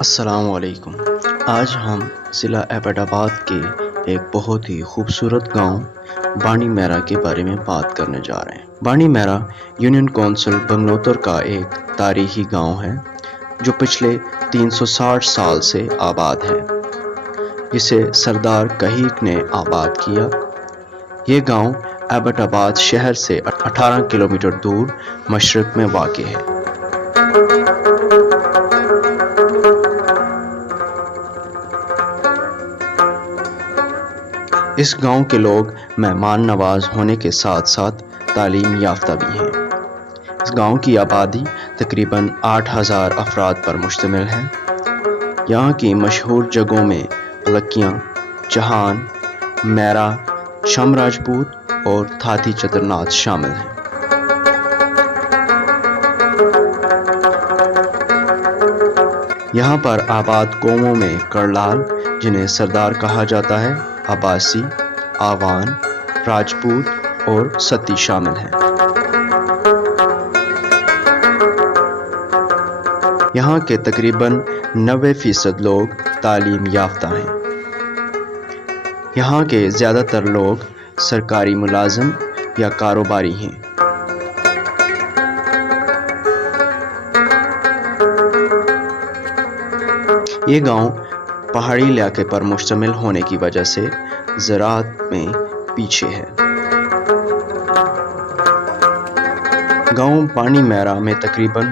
السلام علیکم۔ آج ہم ضلع ایبٹ آباد کے ایک بہت ہی خوبصورت گاؤں بانی میرا کے بارے میں بات کرنے جا رہے ہیں۔ بانی میرا یونین کونسل بنگلوتر کا ایک تاریخی گاؤں ہے جو پچھلے 360 سال سے آباد ہے، جسے سردار کہیک نے آباد کیا۔ یہ گاؤں ایبٹ آباد شہر سے 18 کلومیٹر دور مشرق میں واقع ہے۔ اس گاؤں کے لوگ مہمان نواز ہونے کے ساتھ ساتھ تعلیم یافتہ بھی ہیں۔ اس گاؤں کی آبادی تقریباً 8000 افراد پر مشتمل ہے۔ یہاں کی مشہور جگہوں میں پلکیاں، چہان، میرا، شم راجپوت اور تھاتی چتر ناتھ شامل ہیں۔ یہاں پر آباد قوموں میں کرلال، جنہیں سردار کہا جاتا ہے، آباسی، آوان، راجپوت اور ستی شامل ہیں۔ یہاں کے تقریباً 90% لوگ تعلیم یافتہ ہیں۔ یہاں کے زیادہ تر لوگ سرکاری ملازم یا کاروباری ہیں۔ یہ گاؤں پہاڑی علاقے پر مشتمل ہونے کی وجہ سے زراعت میں پیچھے ہے۔ گاؤں بانی میرا میں تقریباً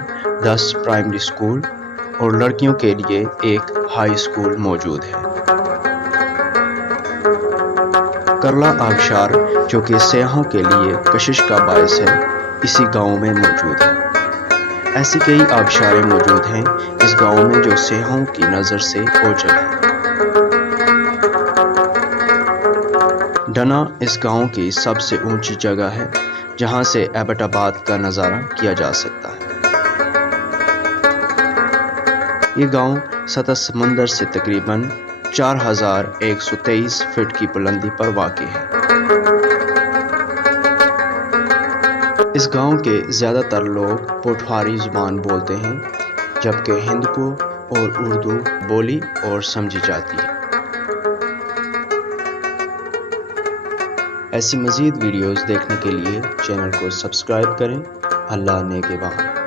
10 پرائمری اسکول اور لڑکیوں کے لیے ایک ہائی اسکول موجود ہے۔ کرلا آبشار، جو کہ سیاحوں کے لیے کشش کا باعث ہے، اسی گاؤں میں موجود ہے۔ ایسی کئی آبشاریں موجود ہیں اس گاؤں میں جو سیاحوں کی نظر سے اوجھل ہے۔ ڈنا اس گاؤں کی سب سے اونچی جگہ ہے جہاں سے ایبٹ آباد کا نظارہ کیا جا سکتا ہے۔ یہ گاؤں سطح سمندر سے تقریباً 4123 فٹ کی بلندی پر واقع ہے۔ اس گاؤں کے زیادہ تر لوگ پوٹھواری زبان بولتے ہیں، جبکہ ہندکو اور اردو بولی اور سمجھی جاتی ہے۔ ایسی مزید ویڈیوز دیکھنے کے لیے چینل کو سبسکرائب کریں۔ اللہ نگہبان۔